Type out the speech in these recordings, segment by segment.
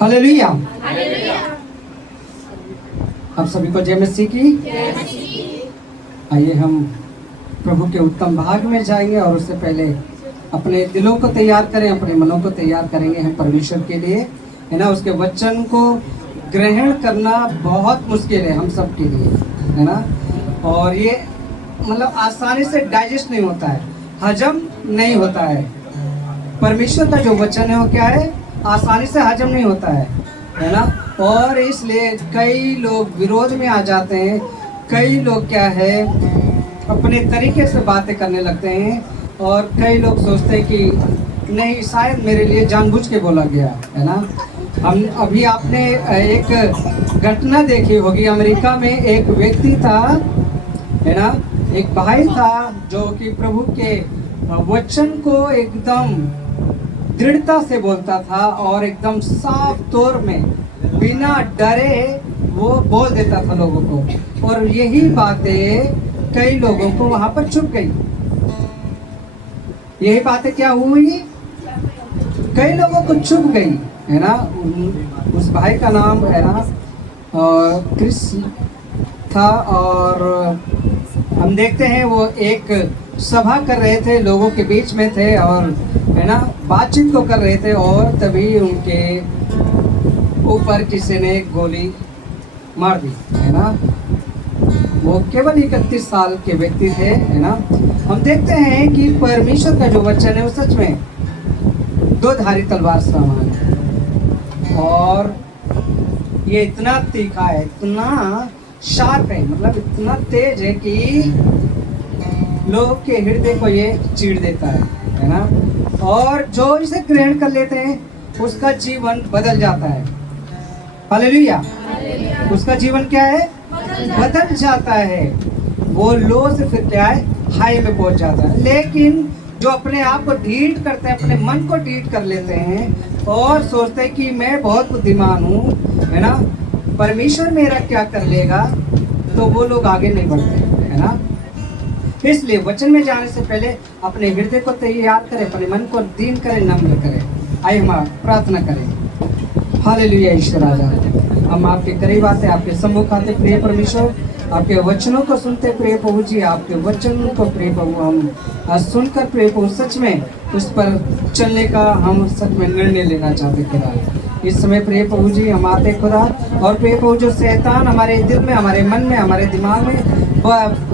Hallelujah. आप सभी को जय मसीह की। आइए हम प्रभु के उत्तम भाग में जाएंगे और उससे पहले अपने दिलों को तैयार करें, अपने मनों को तैयार करेंगे हम परमेश्वर के लिए, है ना। उसके वचन को ग्रहण करना बहुत मुश्किल है हम सब के लिए, है ना। और ये मतलब आसानी से डाइजेस्ट नहीं होता है, हजम नहीं होता है। परमेश्वर का जो वचन है वो क्या है, आसानी से हजम नहीं होता है ना। और इसलिए कई लोग विरोध में आ जाते हैं, कई लोग क्या है अपने तरीके से बातें करने लगते हैं, और कई लोग सोचते हैं कि नहीं शायद मेरे लिए जानबूझ के बोला गया, है ना। हम अभी आपने एक घटना देखी होगी, अमेरिका में एक व्यक्ति था, है ना, एक भाई था जो कि प्रभु के वचन को एकदम दृढ़ता से बोलता था और एकदम साफ तौर में बिना डरे वो बोल देता था लोगों को, और यही बातें कई लोगों को वहां पर चुप गई। यही बातें क्या हुई, कई लोगों को चुप गई, है ना। उस भाई का नाम है ना क्रिस था, और हम देखते हैं वो एक सभा कर रहे थे, लोगों के बीच में थे, और है ना बातचीत को कर रहे थे, और तभी उनके ऊपर किसी ने एक गोली मार दी, है ना। वो केवल 31 साल के व्यक्ति थे, है ना। हम देखते हैं कि परमेश्वर का जो वचन है वो सच में दो धारी तलवार समान है, और ये इतना तीखा है, इतना शार्प है, मतलब इतना तेज है कि लोग के हृदय को ये चीर देता है ना। और जो इसे ग्रहण कर लेते हैं उसका जीवन बदल जाता है। हालेलुया। उसका जीवन क्या है, बदल जाता है। वो लो से फिर क्या है, हाई में पहुंच जाता है। लेकिन जो अपने आप को ढीठ करते हैं, अपने मन को ढीठ कर लेते हैं और सोचते हैं कि मैं बहुत बुद्धिमान हूँ, है ना, परमेश्वर मेरा क्या कर लेगा, तो वो लोग आगे नहीं बढ़ते, है ना। इसलिए वचन में जाने से पहले अपने हृदय को तैयार करें, अपने मन को दीन करें, नम्र करें। आइए हम प्रार्थना करें। हालेलुया। ईश्वर राजा, हम आपके करीब आते, आपके सम्मुख आते प्रिय परमेश्वर, आपके वचनों को सुनते प्रिय प्रभु जी, आपके वचन को प्रिय प्रभु हम सुनकर प्रिय प्रभु सच में उस पर चलने का हम सच में निर्णय लेना चाहते खुदा। इस समय प्रिय प्रभु जी हम आते खुदा, और प्रिय प्रभु जो शैतान हमारे दिल में, हमारे मन में, हमारे दिमाग में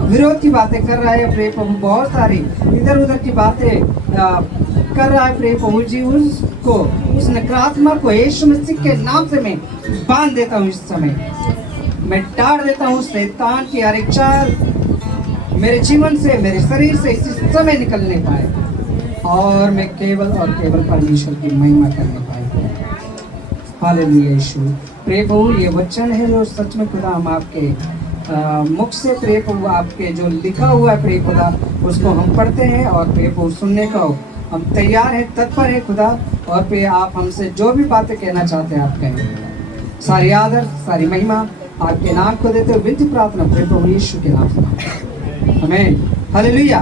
विरोध की बातें कर रहा है प्रिय प्रभु, बहुत सारी इधर उधर की बातें कर रहा है प्रिय प्रभु जी, उसको, उस नकारात्मक को यीशु मसीह के नाम से मैं बांध देता हूँ। इस समय मैं डाल देता हूँ शैतान की हर एक चाल मेरे जीवन से, मेरे शरीर से इसी समय निकलने पाए, और मैं केवल और केवल परमेश्वर की महिमा करने पाए। हालेलुया। यीशु प्रिय प्रभु, ये वचन है जो सच में खुदा हम आपके मुख से प्रिय प्रभु, आपके जो लिखा हुआ है प्रिय खुदा, उसको हम पढ़ते हैं, और प्रिय प्रभु सुनने का हम तैयार हैं, तत्पर है खुदा। और प्रिय आप हमसे जो भी बातें कहना चाहते हैं आप कहें। सारी आदर, सारी महिमा आपके नाम को देते हुए विनती प्रार्थना प्रिय प्रभु यीशु के नाम से, आमीन। हालेलुया।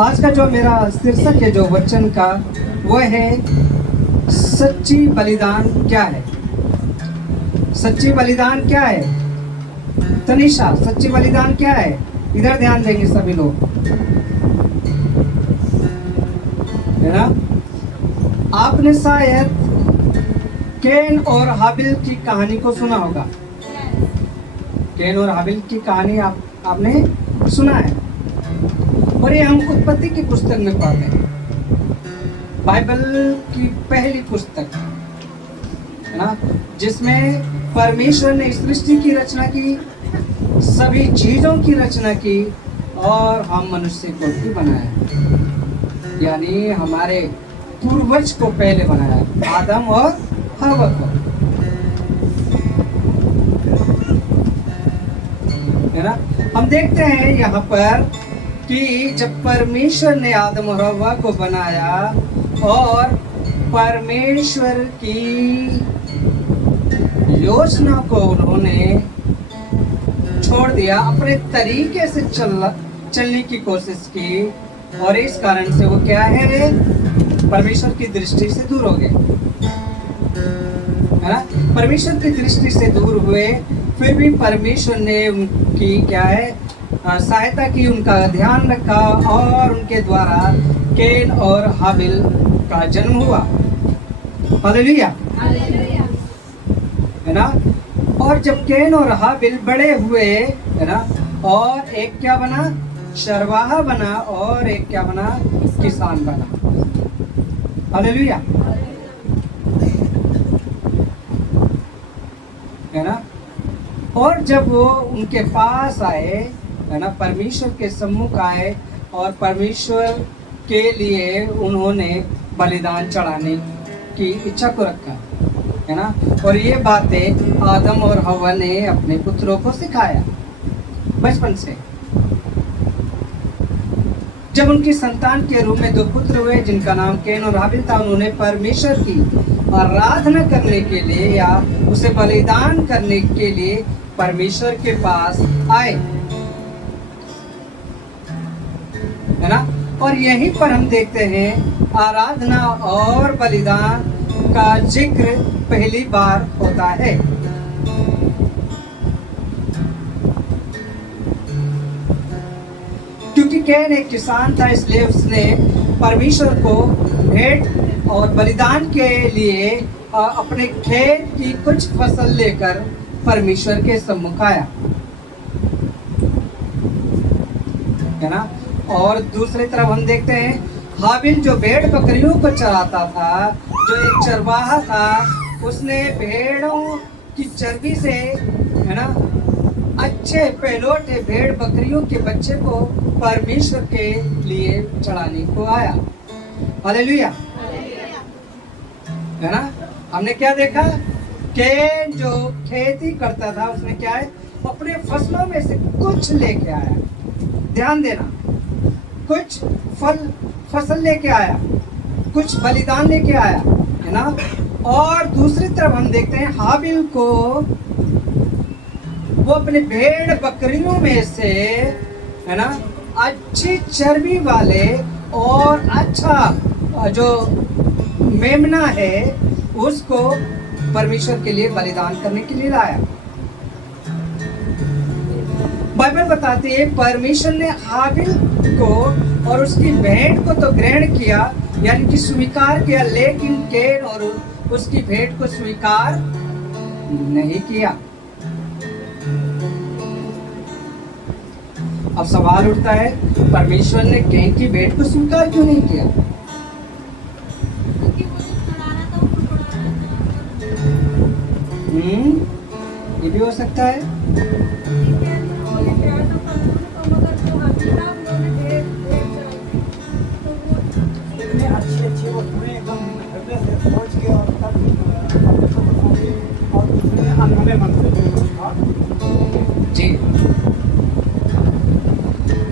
आज का जो मेरा शीर्षक है जो वचन का, वो है सच्ची बलिदान क्या है। सच्ची बलिदान क्या है, तनिषा, सच्ची बलिदान क्या है? इधर ध्यान देंगे सभी लोग, है ना। आपने शायद कैन और हाबिल की कहानी को सुना होगा। कैन और हाबिल की कहानी आपने सुना है, और ये हम उत्पत्ति की पुस्तक में पढ़ते हैं, बाइबल की पहली पुस्तक, है ना, जिसमें परमेश्वर ने सृष्टि की रचना की, सभी चीजों की रचना की, और हम मनुष्य को भी बनाया, यानी हमारे पूर्वज को पहले बनाया, आदम और हव्वा को, है ना। हम देखते हैं यहाँ पर कि जब परमेश्वर ने आदम और हव्वा को बनाया और परमेश्वर की योजना को उन्होंने छोड़ दिया, अपने तरीके से चलने की कोशिश की, और इस कारण से वो क्या है, परमेश्वर की दृष्टि से दूर हो गए, है ना। परमेश्वर की दृष्टि से दूर हुए, फिर भी परमेश्वर ने उनकी क्या है, सहायता की, उनका ध्यान रखा और उनके द्वारा कैन और हाबिल का जन्म हुआ। हालेलुया, है ना। और जब कैन और हाबिल बड़े हुए, है ना, और एक क्या बना, चरवाहा बना, और एक क्या बना, किसान बना। हालेलुया, है ना। और जब वो उनके पास आए, है ना, परमेश्वर के सम्मुख आए और परमेश्वर के लिए उन्होंने बलिदान चढ़ाने की इच्छा को रखा, है ना। और ये बातें आदम और हव्वा ने अपने पुत्रों को सिखाया बचपन से। जब उनकी संतान के रूप में 2 पुत्र हुए जिनका नाम कैन और हाबिल था, उन्होंने परमेश्वर की आराधना करने के लिए या उसे बलिदान करने के लिए परमेश्वर के पास आए, है ना। और यहीं पर हम देखते हैं आराधना और बलिदान का जिक्र पहली बार होता है। क्योंकि कैन एक किसान था, इसलिए उसने परमेश्वर को भेंट और बलिदान के लिए अपने खेत की कुछ फसल लेकर परमेश्वर के सम्मुख आया, है ना। और दूसरी तरफ हम देखते हैं हाबिल जो भेड़ बकरियों को चराता था, जो एक चरवाहा था, उसने भेड़ों की चर्बी से, है ना, अच्छे पहलोटे भेड़ बकरियों के बच्चे को परमेश्वर के लिए चढ़ाने को आया। हालेलुया, है ना। हमने क्या देखा, कैन जो खेती करता था, उसने क्या है, अपने फसलों में से कुछ लेके आया। ध्यान देना, कुछ फसल लेके आया, कुछ बलिदान लेके आया, है ना। और दूसरी तरफ हम देखते हैं हाबिल को, वो अपने भेड़ बकरियों में से, है ना, अच्छी चर्बी वाले और अच्छा जो मेमना है उसको परमेश्वर के लिए बलिदान करने के लिए लाया। बाइबल बताती है परमेश्वर ने हाबिल को और उसकी भेंट को तो ग्रहण किया, यानी कि स्वीकार किया, लेकिन कैन और उसकी भेंट को स्वीकार नहीं किया। अब सवाल उठता है, परमेश्वर ने कैन की भेंट को स्वीकार क्यों नहीं किया? ये भी हो सकता है। जी,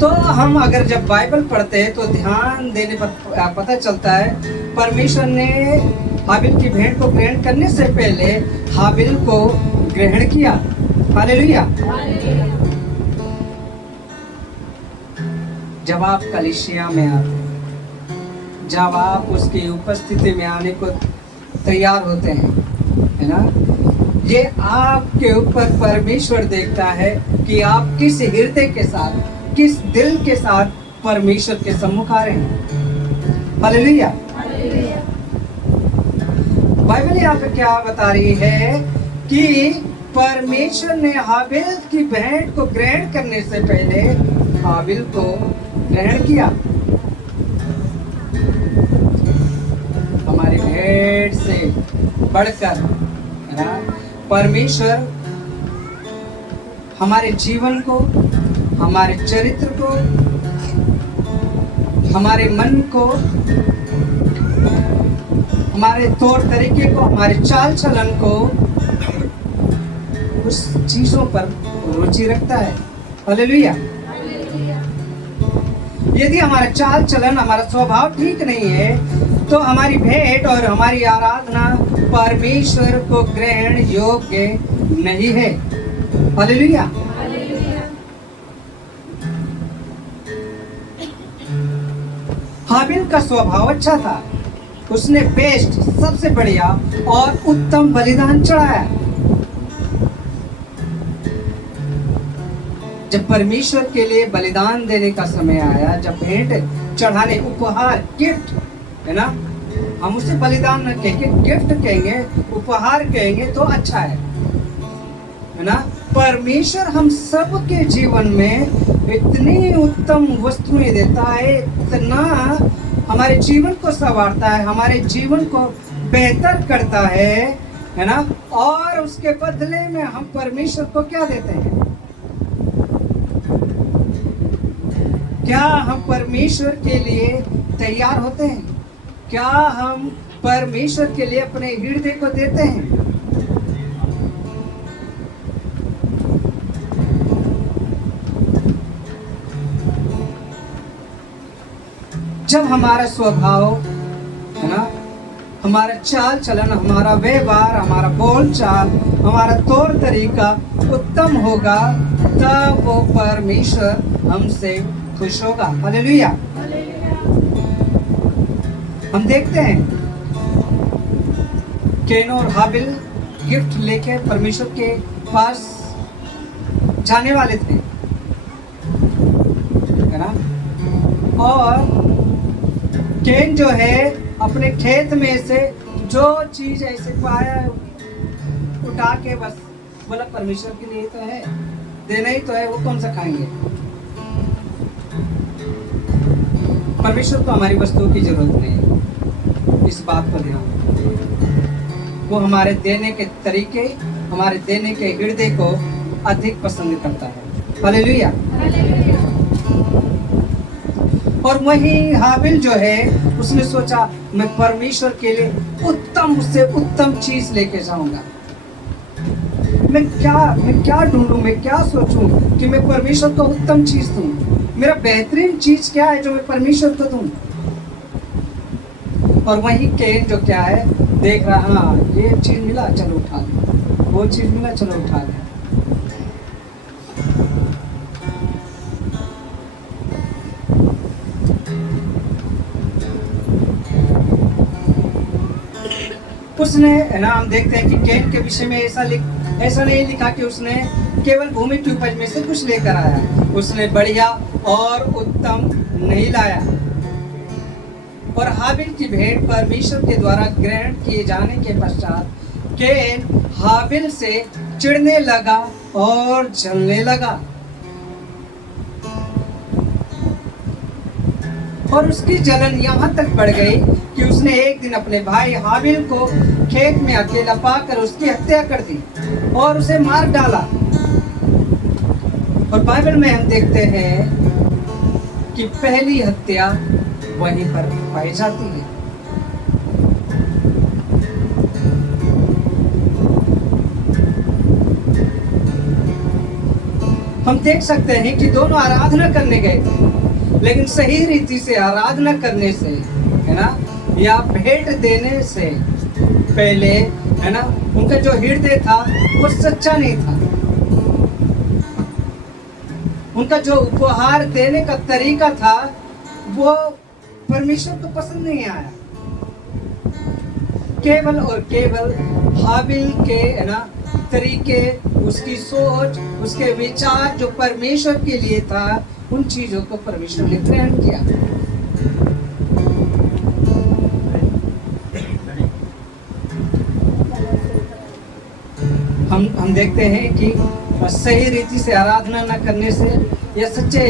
तो हम अगर जब बाइबल पढ़ते हैं तो ध्यान देने पर पता चलता है परमेश्वर ने हाबिल की भेंट को ग्रहण करने से पहले हाबिल को ग्रहण किया। हालेलुया। जब आप कलीसिया में आते, जब आप उसकी उपस्थिति में आने को तैयार होते हैं, है ना, ये आपके ऊपर परमेश्वर देखता है कि आप किस हृदय के साथ, किस दिल के साथ परमेश्वर के सम्मुख आ रहे हैं। हालेलुया। बाइबल यहाँ पे क्या बता रही है कि परमेश्वर ने हाबिल की भेंट को ग्रहण करने से पहले हाबिल को ग्रहण किया। हमारी भेंट से बढ़कर, है ना, परमेश्वर हमारे जीवन को, हमारे चरित्र को, हमारे मन को, हमारे तौर तरीके को, हमारे चाल चलन को, उस चीजों पर रुचि रखता है। हालेलुया। यदि हमारा चाल चलन, हमारा स्वभाव ठीक नहीं है तो हमारी भेंट और हमारी आराधना परमेश्वर को ग्रहण योग्य नहीं है। हालेलुया। हाबिल का स्वभाव अच्छा था, उसने बेस्ट सबसे बढ़िया और उत्तम बलिदान चढ़ाया। जब परमेश्वर के लिए बलिदान देने का समय आया, जब भेंट चढ़ाने, उपहार, गिफ्ट, है ना, हम उसे बलिदान न कहेंगे, गिफ्ट कहेंगे, उपहार कहेंगे तो अच्छा है ना। परमेश्वर हम सब के जीवन में इतनी उत्तम वस्तुएं देता है, इतना हमारे जीवन को संवारता है, हमारे जीवन को बेहतर करता है ना। और उसके बदले में हम परमेश्वर को क्या देते हैं? क्या हम परमेश्वर के लिए तैयार होते हैं? क्या हम परमेश्वर के लिए अपने हृदय को देते हैं? जब हमारा स्वभाव, है ना, हमारा चाल चलन, हमारा व्यवहार, हमारा बोल चाल, हमारा तौर तरीका उत्तम होगा, तब वो परमेश्वर हमसे खुश होगा। हालेलुया। हम देखते हैं कैन और हाबिल गिफ्ट लेके परमेश्वर के पास जाने वाले थे, है ना। और कैन जो है अपने खेत में से जो चीज ऐसे पाया उठा के बस बोला परमेश्वर के लिए तो है, देना ही तो है, वो कौन सा खाएंगे। परमेश्वर को हमारी वस्तुओं की जरूरत नहीं है, इस बात पर ध्यान। वो हमारे देने के तरीके, हमारे देने के हृदय को अधिक पसंद करता है। हालेलुया। और वही हाबिल जो है, उसने सोचा मैं परमेश्वर के लिए उत्तम से उत्तम चीज लेके जाऊंगा। मैं क्या ढूंढूं, मैं क्या सोचूं कि मैं परमेश्वर को उत्तम चीज दूं। मेरा बेहतरीन चीज क्या है जो मैं परमेश्वर को दूं। और वही कैन जो क्या है, देख रहा, हाँ ये चीज मिला चलो उठा ले, वो चीज मिला चलो उठा ले। उसने, है ना, हम देखते हैं कि कैन के विषय में ऐसा नहीं लिखा कि उसने केवल भूमि की उपज में से कुछ लेकर आया। उसने बढ़िया और उत्तम नहीं लाया। और हाबिल की भेंट परमेश्वर के द्वारा ग्रहण किए जाने के पश्चात कैन हाबिल से चिढ़ने लगा और जलने लगा। और उसकी जलन यहाँ तक बढ़ गई कि उसने एक दिन अपने भाई हाबिल को खेत में अकेला पाकर उसकी हत्या कर दी और उसे मार डाला। और बाइबल में हम देखते हैं कि पहली हत्या वहीं पर पाई जाती है। हम देख सकते हैं कि दोनों आराधना करने गए थे, लेकिन सही रीति से आराधना करने से, है ना, या भेंट देने से पहले, है ना, उनका जो हृदय था वो सच्चा नहीं था। उनका जो उपहार देने का तरीका था वो परमेश्वर को पसंद नहीं आया। केवल और केवल हाबिल के, है ना, तरीके, उसकी सोच, उसके विचार जो परमेश्वर के लिए था, उन चीजों को परमेश्वर ने ग्रहण किया। हम देखते हैं कि सही रीति से आराधना न करने से या सच्चे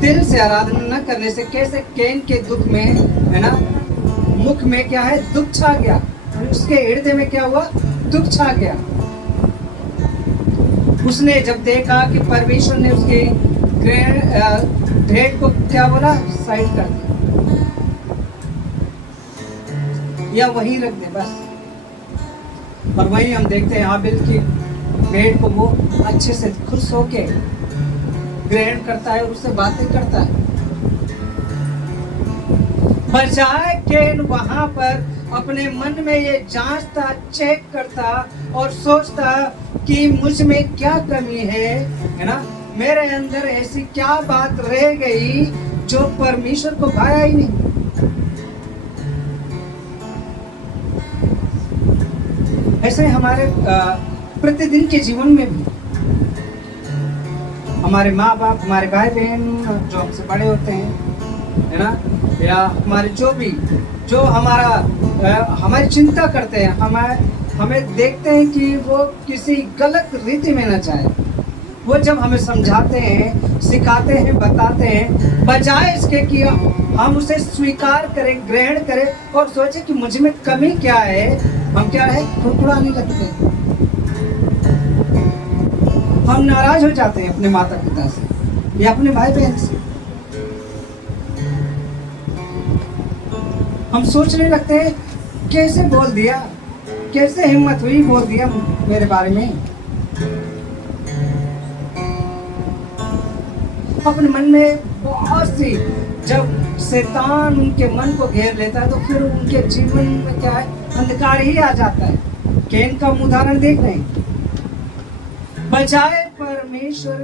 दिल से आराधना न करने से कैसे कैन के दुख में, है ना, मुख में क्या है, दुख छा गया। उसके हृदय में क्या हुआ, दुख छा गया। उसने जब देखा कि परमेश्वर ने उसके भेंट को क्या बोला, साइड कर दिया या वहीं रख दे बस। और वहीं हम देखते हैं हाबिल की भेंट को वो अच्छे से खुश होके ग्रहण करता है और उससे बातें करता है। बजाय कैन वहां पर अपने मन में ये जांचता, चेक करता और सोचता कि मुझ में क्या कमी है ना, मेरे अंदर ऐसी क्या बात रह गई जो परमेश्वर को भाया ही नहीं। ऐसे हमारे प्रतिदिन के जीवन में भी हमारे माँ बाप, हमारे भाई बहन जो हमसे बड़े होते हैं, है ना, या हमारे जो हमारी चिंता करते हैं, हमें देखते हैं कि वो किसी गलत रीति में न जाए, वो जब हमें समझाते हैं, सिखाते हैं, बताते हैं, बजाय इसके कि हम उसे स्वीकार करें, ग्रहण करें और सोचें कि मुझ में कमी क्या है, हम क्या है ठुकराने लगते हैं। हम नाराज हो जाते हैं अपने माता पिता से या अपने भाई बहन से। हम सोचने लगते हैं कैसे बोल दिया, कैसे हिम्मत हुई बोल दिया मेरे बारे में। अपने मन में बहुत सी, जब शैतान उनके मन को घेर लेता है तो फिर उनके जीवन में क्या है, अंधकार ही आ जाता है। कैन का उदाहरण देख रहे हैं। बजाय परमेश्वर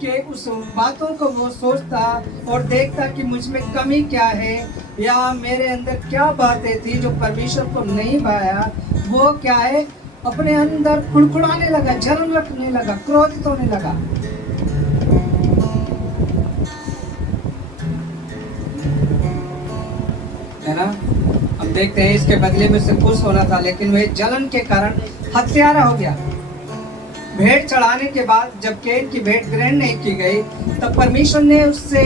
के उस बातों को वो सोचता और देखता कि मुझ में कमी क्या है या मेरे अंदर क्या बातें थी जो परमेश्वर को नहीं भाया, वो क्या है अपने अंदर कुड़कुड़ाने लगा, जलन रखने लगा, क्रोधित होने लगा। है ना, हम देखते हैं इसके बदले में उसे खुश होना था, लेकिन वह जलन के कारण हत्यारा हो गया। भेंट चढ़ाने के बाद जब कैन की भेंट ग्रहण नहीं की गई, तब परमेश्वर ने उससे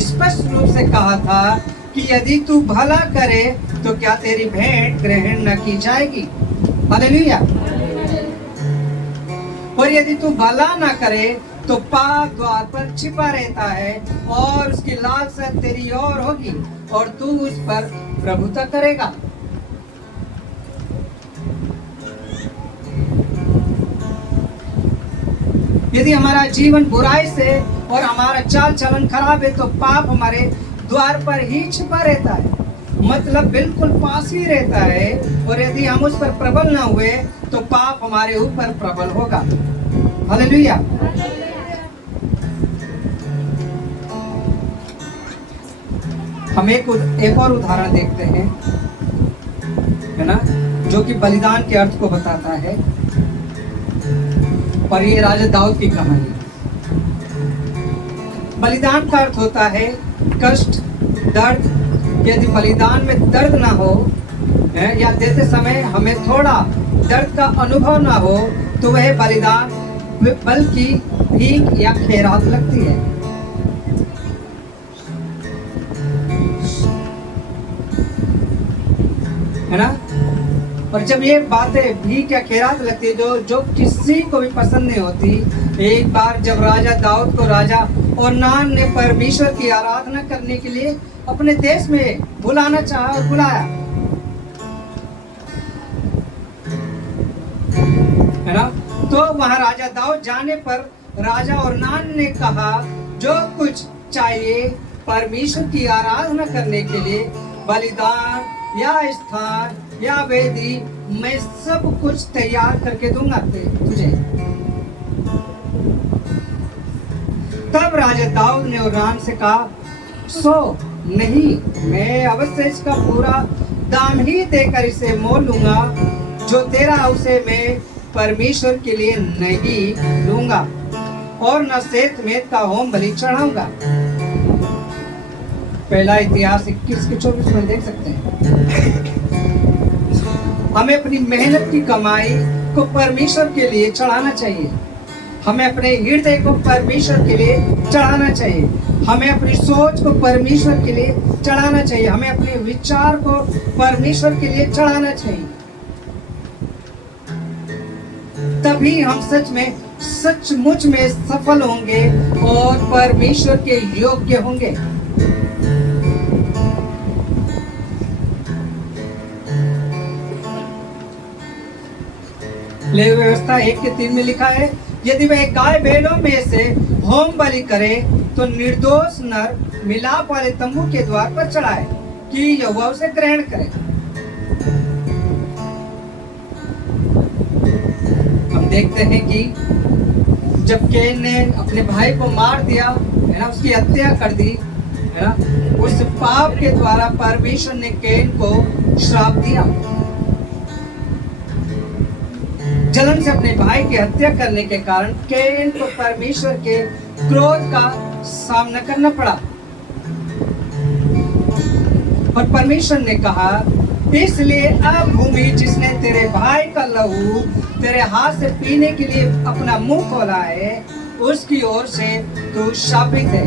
स्पष्ट रूप से कहा था कि यदि तू भला करे तो क्या तेरी भेंट ग्रहण न की जाएगी। हालेलुया। और यदि तू भला ना करे तो पाप द्वार पर छिपा रहता है और उसकी लालसा तेरी ओर होगी और तू उस पर प्रभुता करेगा। यदि हमारा जीवन बुराई से और हमारा चाल चलन खराब है तो पाप हमारे द्वार पर ही छिपा रहता है, मतलब बिल्कुल पास ही रहता है। और यदि हम उस पर प्रबल ना हुए तो पाप हमारे ऊपर प्रबल होगा। हालेलुया। हम एक और उदाहरण देखते हैं, है ना, जो कि बलिदान के अर्थ को बताता है। और ये राजा दाऊद की कहानी। बलिदान का अर्थ होता है कष्ट, दर्द। यदि बलिदान में दर्द ना हो या देते समय हमें थोड़ा दर्द का अनुभव ना हो तो वह बलिदान बल्कि भीख या खैरात लगती है। है ना, और जब ये बातें भीख या खैरात लगती है जो किसी को भी पसंद नहीं होती। एक बार जब राजा दाऊद को राजा ओरनान ने परमेश्वर की आराधना करने के लिए अपने देश में बुलाना चाहा और बुलाया, है ना, तो वहां राजा दाऊद जाने पर राजा ओरनान ने कहा जो कुछ चाहिए परमेश्वर की आराधना करने के लिए, बलिदान या स्थान या वेदी, मैं सब कुछ तैयार करके दूंगा तुझे। तब राजा दाऊद ने ओरनान से कहा, सो नहीं, मैं अवश्य इसका पूरा दाम ही देकर इसे मोल लूंगा, जो तेरा उसे मैं परमेश्वर के लिए नहीं लूंगा और न सेतमेत का होम बलि चढ़ाऊंगा। पहला इतिहास 21 के 24 में देख सकते हैं। हमें अपनी मेहनत की कमाई को परमेश्वर के लिए चढ़ाना चाहिए। हमें अपने हृदय को परमेश्वर के लिए चढ़ाना चाहिए। हमें अपनी सोच को परमेश्वर के लिए चढ़ाना चाहिए। हमें अपने विचार को परमेश्वर के लिए चढ़ाना चाहिए। तभी हम सचमुच में सफल होंगे और परमेश्वर के योग्य होंगे। लेवी व्यवस्था 1:3 में लिखा है, यदि वह गाय बैलों में से होम बलि करे तो निर्दोष नर मिलाप वाले तंबू के द्वार पर चढ़ाए कि यहोवा उसे ग्रहण करे। हम देखते हैं कि जब कैन ने अपने भाई को मार दिया, है ना, उसकी हत्या कर दी, है ना, उस पाप के द्वारा परमेश्वर ने कैन को श्राप दिया। जलन से अपने भाई की हत्या करने के कारण कैन को परमेश्वर के क्रोध का सामना करना पड़ा। और परमेश्वर ने कहा, इसलिए अब भूमि जिसने तेरे भाई का लहू तेरे हाथ से पीने के लिए अपना मुंह खोला है, उसकी ओर से तू शापित है।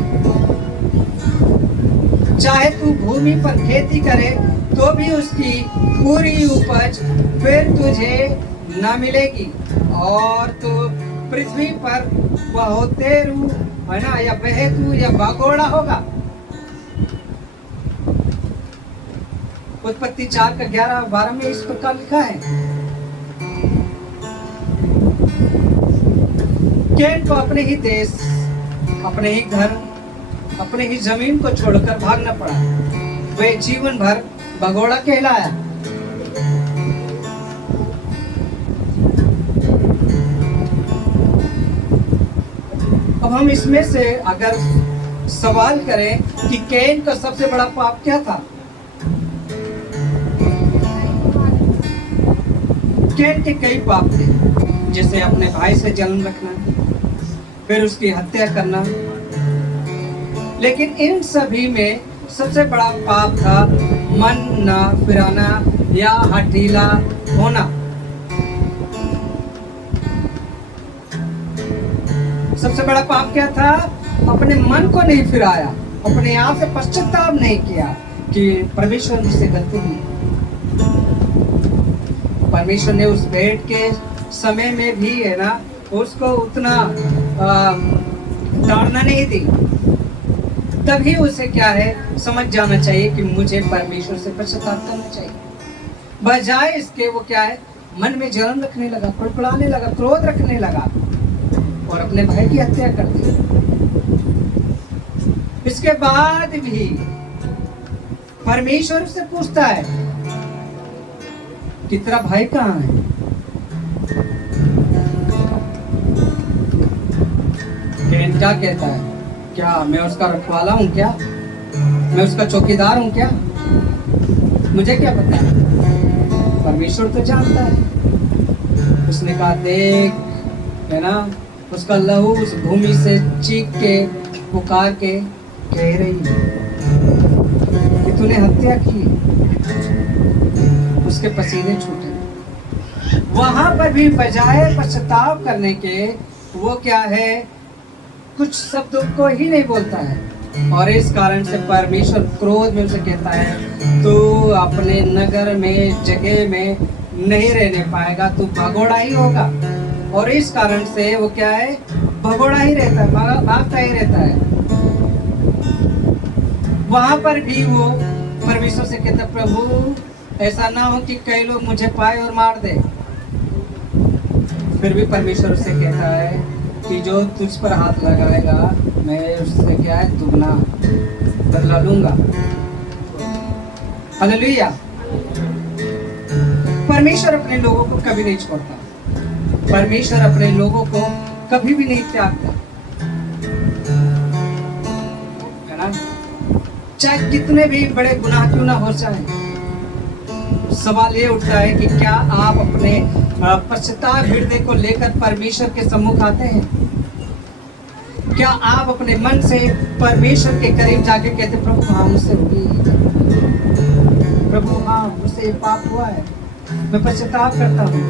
चाहे तू भूमि पर खेती करे तो भी उसकी पूरी उपज फिर तुझे न मिलेगी, और तू पृथ्वी पर बहुतेरू, है ना, या बहेतू या भगोड़ा होगा। उत्पत्ति 4 का 11-12 में इस प्रकार लिखा है। कैन को अपने ही देश, अपने ही घर, अपने ही जमीन को छोड़कर भागना पड़ा। वे जीवन भर भगोड़ा कहलाया। अब हम इसमें से अगर सवाल करें कि कैन का सबसे बड़ा पाप क्या था, कैन के कई पाप थे, जैसे अपने भाई से जलन रखना, फिर उसकी हत्या करना। लेकिन इन सभी में सबसे बड़ा पाप था मन न फिराना या हठीला होना। सबसे बड़ा पाप क्या था? अपने मन को नहीं फिराया, अपने आप से पश्चाताप नहीं किया कि परमेश्वर मुझसे गलती हुई। परमेश्वर ने उस भेंट के समय में भी, है ना, उसको उतना ताड़ना नहीं दी। तभी उसे क्या है, समझ जाना चाहिए कि मुझे परमेश्वर से पश्चाताप करना चाहिए। बजाय इसके वो क्या है, मन में जलन रखने लगा, कुड़कुड़ाने लगा, क्रोध रखने लगा और अपने भाई की हत्या कर दी। इसके बाद भी परमेश्वर से पूछता है कि तेरा भाई कहाँ है? कैन क्या कहता है? क्या मैं उसका रखवाला हूं क्या? मैं उसका चौकीदार हूं क्या? मुझे क्या पता है? परमेश्वर तो जानता है। उसने कहा, देख, है ना, उसका लहू उस भूमि से चीख के पुकार के कह रही है कि तूने हत्या की। उसके पसीने छूटे। वहां पर भी बजाय पश्चाताप करने के वो क्या है, कुछ शब्दों को ही नहीं बोलता है। और इस कारण से परमेश्वर क्रोध में उसे कहता है, तू अपने नगर में, जगह में नहीं रहने पाएगा, तू भगोड़ा ही होगा। और इस कारण से वो क्या है, भगोड़ा ही रहता है, भागता ही रहता है। वहां पर भी वो परमेश्वर से कहता, प्रभु ऐसा ना हो कि कई लोग मुझे पाए और मार दे। फिर भी परमेश्वर उससे कहता है कि जो तुझ पर हाथ लगाएगा मैं उससे क्या है, दुगना बदला लूंगा। हालेलुया। परमेश्वर अपने लोगों को कभी नहीं छोड़ता। परमेश्वर अपने लोगों को कभी भी नहीं त्यागता, है ना, चाहे कितने भी बड़े गुनाह क्यों ना हो जाए। सवाल ये उठता है कि क्या आप अपने पश्चाताप हृदय को लेकर परमेश्वर के सम्मुख आते हैं? क्या आप अपने मन से परमेश्वर के करीब जाके कहते, प्रभु हाँ मुझसे हुई, प्रभु हाँ मुझसे ये पाप हुआ है, मैं पश्चाताप करता हूँ।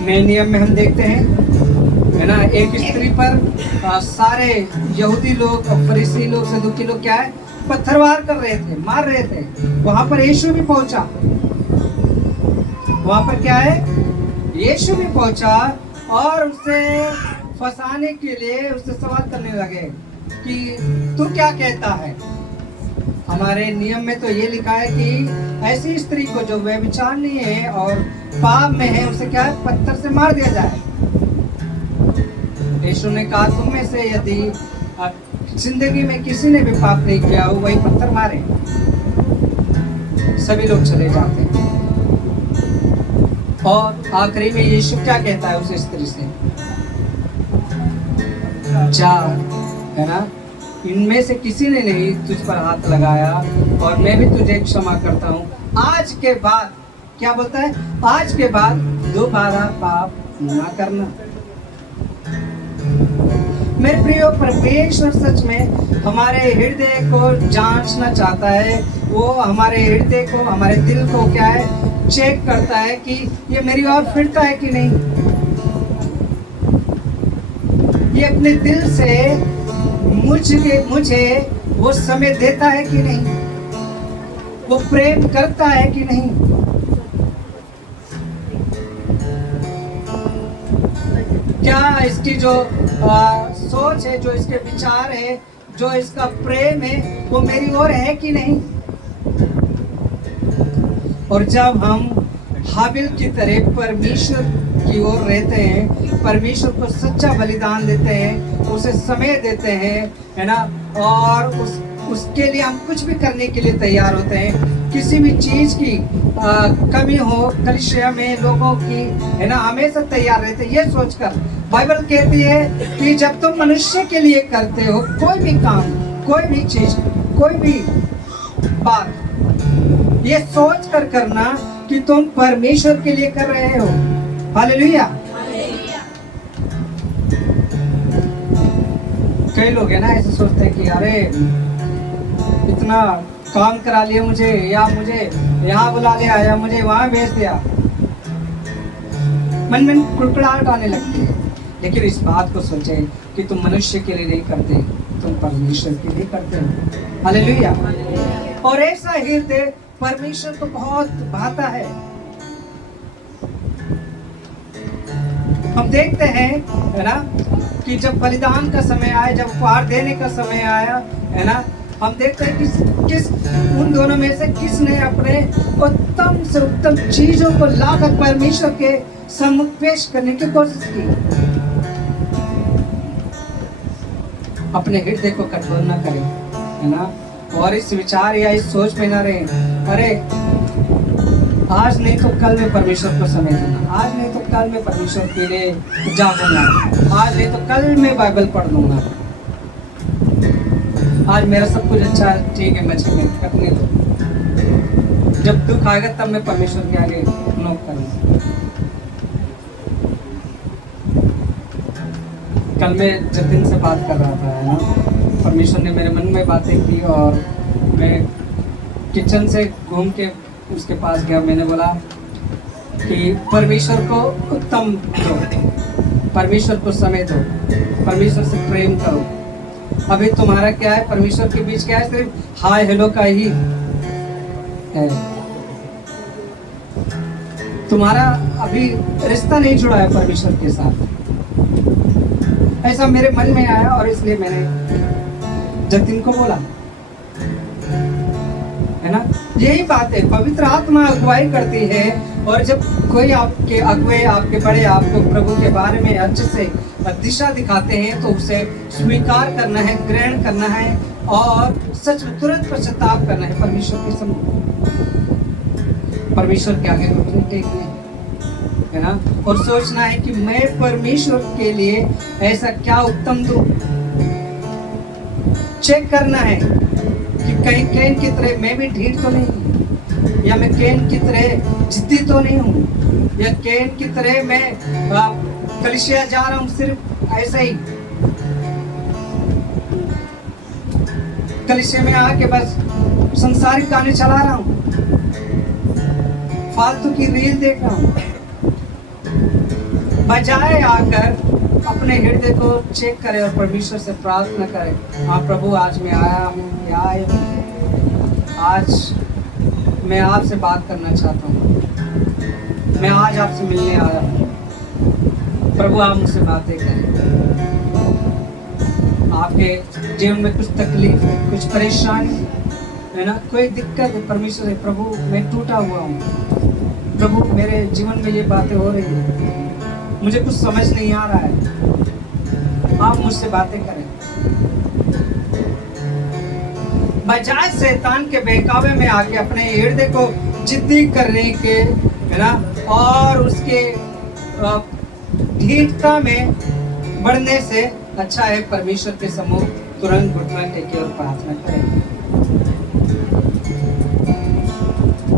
नए नियम में हम देखते हैं, है ना, एक स्त्री पर सारे यहूदी लोग, फरीसी लोग, सदूकी लोग क्या है, पत्थरवार कर रहे थे, मार रहे थे। वहां पर यीशु भी पहुंचा। वहां पर क्या है, यीशु भी पहुंचा और उसे फंसाने के लिए उससे सवाल करने लगे कि तू क्या कहता है? हमारे नियम में तो ये लिखा है कि ऐसी स्त्री को जो व्यभिचारिणी है और पाप में है, उसे क्या है, पत्थर से मार दिया जाए। यीशु ने कहा, तुम में से यदि जिंदगी में किसी ने भी पाप नहीं किया हो, वही पत्थर मारे। सभी लोग चले जाते हैं। और आखिरी में यीशु क्या कहता है उस स्त्री से? जा, है ना, इनमें से किसी ने नहीं तुझ पर हाथ लगाया और मैं भी तुझे क्षमा करता हूँ। आज के बाद क्या बोलता है, आज के बाद दोबारा पाप ना करना। मेरे प्रियो, परमेश्वर सच में हमारे हृदय को जांचना चाहता है। वो हमारे हृदय को, हमारे दिल को क्या है, चेक करता है कि ये मेरी ओर फिरता है कि नहीं, ये अपने दिल से मुझे वो समय देता है कि नहीं, वो प्रेम करता है कि नहीं। क्या इसकी जो सोच है, जो इसके विचार है, जो इसका प्रेम है, वो मेरी ओर है कि नहीं। और जब हम हाबिल की तरह परमेश्वर की ओर रहते हैं, परमेश्वर को सच्चा बलिदान देते हैं, उसे समय देते हैं, है ना, और उसके लिए हम कुछ भी करने के लिए तैयार होते हैं। किसी भी चीज की कमी हो कलीसिया में लोगों की, है ना, हमेशा तैयार रहते हैं। ये सोचकर बाइबल कहती है कि जब तुम मनुष्य के लिए करते हो कोई भी काम, कोई भी चीज, कोई भी बात, ये सोच कर करना कि तुम परमेश्वर के लिए कर रहे हो। हालेलुया। कई लोग है ना ऐसे सोचते हैं कि अरे इतना काम करा लिया मुझे, या मुझे यहाँ बुला लिया, या मुझे वहां भेज दिया, मन में कुड़कुड़ाहट आने लगती है। लेकिन इस बात को सोचे कि तुम मनुष्य के लिए नहीं करते, तुम परमेश्वर के लिए करते हो। हालेलुया। और ऐसा हृदय परमेश्वर को बहुत भाता है। हम देखते हैं, है ना, कि जब बलिदान का समय आया, जब उपहार देने का समय आया, है ना, हम देखते हैं कि किस उन दोनों में से किसने अपने उत्तम से उत्तम चीजों को लाकर परमेश्वर के सम्मुख पेश करने की कोशिश की। अपने हृदय को कठोर न करें, है ना, और इस विचार या इस सोच में न रहे, अरे आज नहीं तो कल मैं परमेश्वर को समय दूंगा, आज नहीं तो कल मैं परमेश्वर के लिए जागूंगा, आज नहीं तो कल मैं बाइबल पढ़ लूंगा, आज मेरा सब कुछ अच्छा है, ठीक है, मछली में रखने दो, जब दुख आएगा तब मैं परमेश्वर के आगे नोक करूंगा। कल मैं जतिन से बात कर रहा था, है ना, परमेश्वर ने मेरे मन में बातें की और मैं किचन से घूम के उसके पास गया। मैंने बोला कि परमेश्वर को उत्तम दो, परमेश्वर को समय दो, परमेश्वर से प्रेम करो। अभी तुम्हारा क्या है, परमेश्वर के बीच क्या है, सिर्फ हाय हेलो का ही है। तुम्हारा अभी रिश्ता नहीं जुड़ा है परमेश्वर के साथ। ऐसा मेरे मन में आया और इसलिए मैंने जतिन को बोला, है ना। यही बात है, पवित्र आत्मा अगुवाई करती है, और जब कोई आपके अगुवे, आपके बड़े आपको प्रभु के बारे में अच्छे से दिशा दिखाते हैं तो उसे स्वीकार करना है, ग्रहण करना है और सच में तुरंत पश्चाताप करना है परमेश्वर के सम्मुख, परमेश्वर के आगे घुटने टेकने, है ना, और सोचना है कि मैं परमेश्वर के लिए ऐसा क्या उत्तम दूं। चेक करना है कि कहीं कैन की तरह मैं भी ढीठ तो नहीं हूँ, या मैं कैन की तरह जिद्दी तो नहीं हूँ, या कैन की तरह मैं कलीसिया जा रहा हूँ सिर्फ ऐसे ही, कलीसिया में आके बस संसारिक गाने चला रहा हूँ, फालतू की रील देख रहा हूँ। बजाय आकर अपने हृदय को चेक करे और परमेश्वर से प्रार्थना करे, हाँ प्रभु आज मैं आया हूँ, आज मैं आपसे बात करना चाहता हूँ, मैं आज आपसे मिलने आया हूँ, प्रभु आप मुझसे बातें करें। आपके जीवन में कुछ तकलीफ है, कुछ परेशानी है ना, कोई दिक्कत है, परमेश्वर है, प्रभु मैं टूटा हुआ हूँ, प्रभु मेरे जीवन में ये बातें हो रही है, मुझे कुछ समझ नहीं आ रहा है, आप मुझसे बातें करें। बजाय शैतान के बहकावे में आके अपने हृदय को जिद्दी करने के, है ना, और उसके ढीठता में बढ़ने से अच्छा है परमेश्वर के सम्मुख तुरंत घुटना टेके और प्रार्थना करें,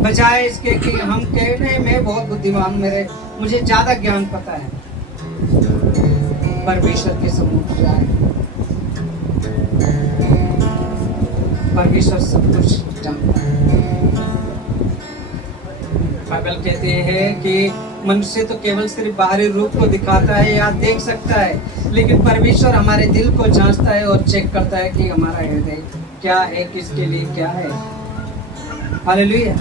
बजाय इसके कि हम कहने में बहुत बुद्धिमान, मुझे ज्यादा ज्ञान पता है। परमेश्वर के सम्मुख जाए, परमेश्वर सब कुछ जानता है। बाइबल कहते हैं कि मनुष्य तो केवल सिर्फ बाहरी रूप को दिखाता है या देख सकता है, लेकिन परमेश्वर हमारे दिल को जांचता है और चेक करता है कि हमारा हृदय क्या है, किसके लिए क्या है। हालेलुया।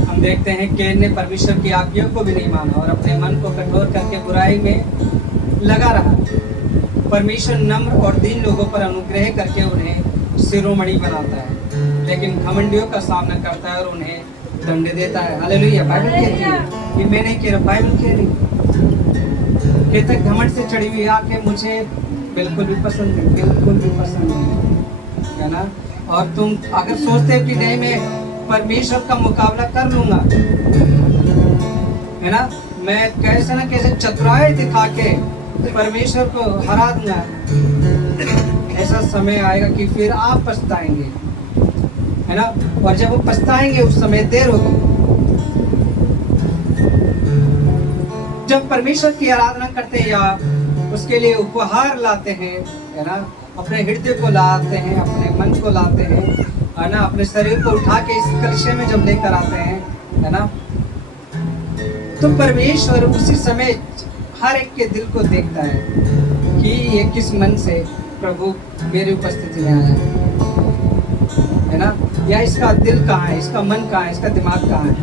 हम देखते हैं कैन ने परमेश्वर की आज्ञा को भी नहीं माना और अपने मन को कठोर करके बुराई में लगा रहा। परमेश्वर नम्र और दीन लोगों पर अनुग्रह करके उन्हें शिरोमणि बनाता है, लेकिन घमंडियों का सामना करता है और उन्हें दंड देता है। हालेलुया। बाइबल कहती है कि मैं नहीं कह रहा, बाइबल कह रही कहता है घमंड से चढ़ी हुई आंखें मुझे बिल्कुल भी पसंद नहीं, बिल्कुल भी पसंद नहीं, है ना। और तुम अगर सोचते हो कि नहीं मैं परमेश्वर का मुकाबला कर लूंगा, है ना, मैं कैसे ना कैसे चतुराई दिखा के परमेश्वर को हरा दूंगा, ऐसा समय आएगा कि फिर आप पछताएंगे, है ना। और जब वो पछताएंगे उस समय देर होगी। जब परमेश्वर की आराधना करते हैं या उसके लिए उपहार लाते हैं, है ना, अपने हृदय को लाते हैं, अपने मन को लाते हैं, है ना, अपने शरीर को उठा के इस कलशे में जब लेकर आते हैं, है ना, तो परमेश्वर उसी समय हर एक के दिल को देखता है कि ये किस मन से प्रभु मेरी उपस्थिति में आया है ना, या इसका दिल कहाँ है, इसका मन कहाँ है, इसका दिमाग कहाँ है।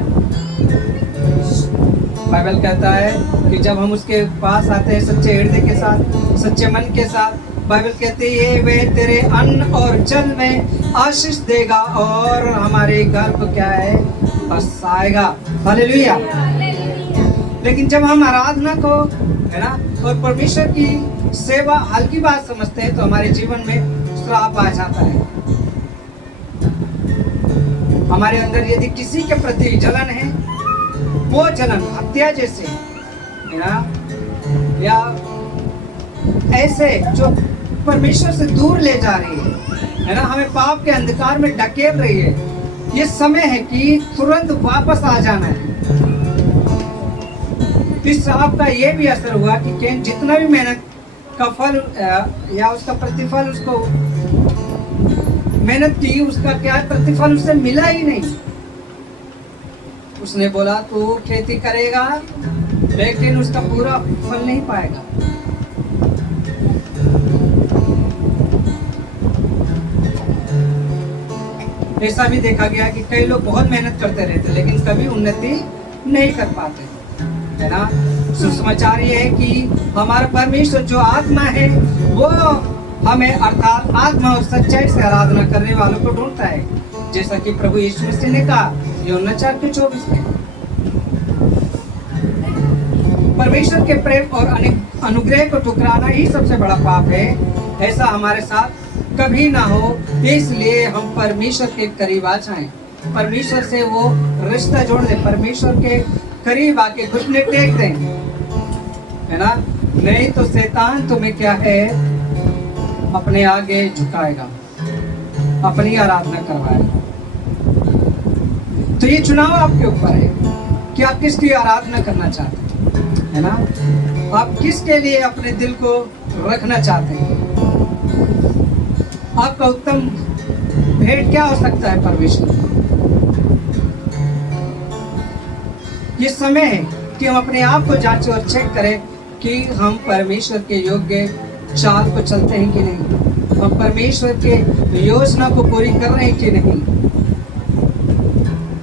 बाइबल कहता है कि जब हम उसके पास आते हैं सच्चे हृदय के साथ, सच्चे मन के साथ, बाइबल कहती है वे तेरे अन्न और जल में आशीष देगा और हमारे घर को क्या है बसाएगा। हालेलुया। लेकिन जब हम आराधना को, है ना, और परमेश्वर की सेवा हल्की बात समझते हैं तो हमारे जीवन में श्राप आ जाता है। हमारे अंदर यदि किसी के प्रति जलन है, वो जलन हत्या जैसे, है ना, या ऐसे जो परमेश्वर से दूर ले जा रही है ना, हमें पाप के अंधकार में ढकेल रही है, ये समय है कि तुरंत वापस आ जाना है। इस श्राप का ये भी असर हुआ कि कैन जितना भी मेहनत का फल या उसका प्रतिफल, उसको मेहनत की, उसका क्या प्रतिफल उसे मिला ही नहीं। उसने बोला तू खेती करेगा लेकिन उसका पूरा फल नहीं पाएगा। ऐसा भी देखा गया कि कई लोग बहुत मेहनत करते रहते लेकिन कभी उन्नति नहीं कर पाते, है ना। सुसमाचार ये है कि हमारा परमेश्वर जो आत्मा है वो हमें अर्थात आत्मा और सच्चाई से आराधना करने वालों को ढूंढता है, जैसा कि प्रभु यीशु मसीह ने कहा यूहन्ना 4:24 में। परमेश्वर के प्रेम और अनुग्रह को ठुकराना ही सबसे बड़ा पाप है। ऐसा हमारे साथ कभी ना हो, इसलिए हम परमेश्वर के करीब आ जाएं, परमेश्वर से वो रिश्ता जोड़ दें, परमेश्वर के करीब आके घुटने टेक दें, है ना। नहीं तो शैतान तुम्हें क्या है अपने आगे झुकाएगा, अपनी आराधना करवाएगा। तो ये चुनाव आपके ऊपर है कि आप किसकी आराधना करना चाहते हैं, है ना। आप किसके लिए अपने दिल को रखना चाहते हैं। आपका उत्तम भेंट क्या हो सकता है परमेश्वर। ये समय है कि हम अपने आप को जांचें और चेक करें कि हम परमेश्वर के योग्य चाल को चलते हैं कि नहीं, हम परमेश्वर के योजना को पूरी कर रहे हैं कि नहीं,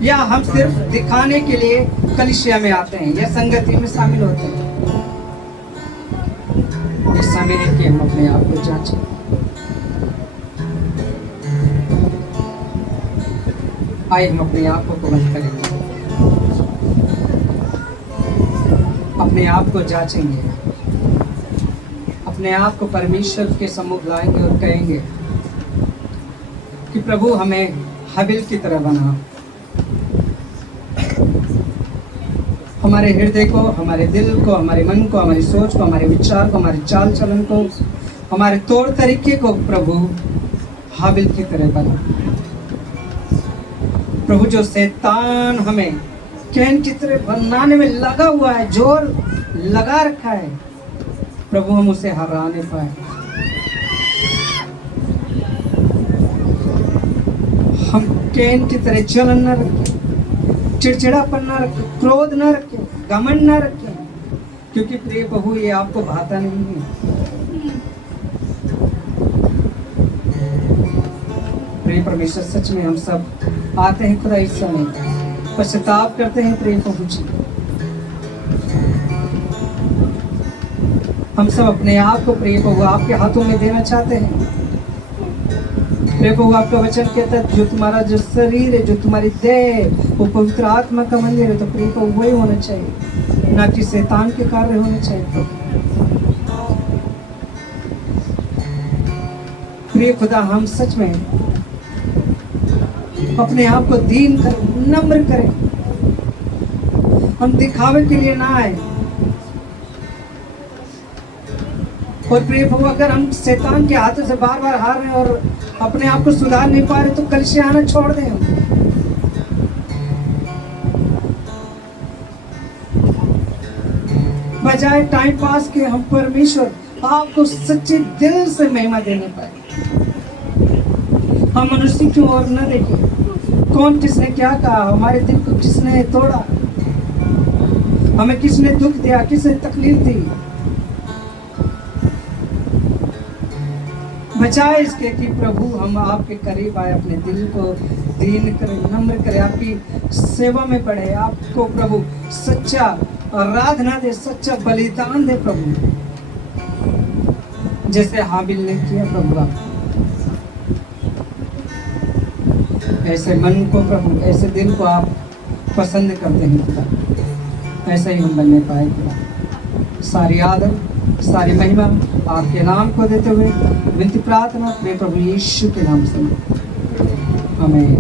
या हम सिर्फ दिखाने के लिए कलीसिया में आते हैं या संगति में शामिल होते हैं। इस समय है कि हम अपने आप को जांचें। आइए हम अपने आप को बंद करेंगे, अपने आप को जांचेंगे, अपने आप को परमेश्वर के सम्मुख लाएंगे और कहेंगे कि प्रभु हमें हाबिल की तरह बना। हमारे हृदय को, हमारे दिल को, हमारे मन को, हमारी सोच को, हमारे विचार को, हमारे चाल चलन को, हमारे तौर तरीके को प्रभु हाबिल की तरह बना। प्रभु जो शैतान हमें कैन की तरह बनाने में लगा हुआ है, जोर लगा रखा है, प्रभु हम उसे हराने पाए। हम कैन की तरह जलन न रखें, चिड़चिड़ापन न रखें, क्रोध न रखें, घमंड न रखें, क्योंकि प्रिय प्रभु ये आपको भाता नहीं है। प्रिय परमेश्वर, सच में हम सब आते हैं खुदा इस समय, पश्चाताप करते हैं प्रिय प्रभु जी। हम सब अपने आप को प्रिय प्रभु आपके हाथों में देना चाहते हैं। प्रिय प्रभु, आपका वचन कहता है जो तुम्हारा जो शरीर है, जो तुम्हारी देह, वो पवित्र आत्मा का मंदिर है। तो प्रिय प्रभु वही होना चाहिए, ना कि शैतान के कार्य होने चाहिए। प्रभु प्रिय खुदा, हम सच में अपने आप को दीन करें, नम्र करें। हम दिखावे के लिए ना आए। और प्रिय प्रभु, अगर हम शैतान के हाथों से बार बार हार रहे हैं और अपने आप को सुधार नहीं पा रहे, तो कलीसिया आना छोड़ दें हम। बजाय टाइम पास के हम परमेश्वर आपको सच्चे दिल से महिमा देने पाए। हम मनुष्य की ओर न देखें, कौन किसने क्या कहा, हमारे दिल को किसने तोड़ा, हमें किसने दुख दिया, किसने तकलीफ दी। बचाए इसके कि प्रभु हम आपके करीब आए, अपने दिल को दीन करें, नम्र करें, आपकी सेवा में बढ़े, आपको प्रभु सच्चा आराधना दे, सच्चा बलिदान दे प्रभु, जैसे हाबिल ने किया प्रभु। आप ऐसे मन को प्रभु, ऐसे दिल को आप पसंद करते हैं खुदा। ऐसे ही हम बनने पाए खुदा। सारी आदर, सारी महिमा आपके नाम को देते हुए विनती प्रार्थना प्रिय प्रभु यीशु के नाम से, आमीन।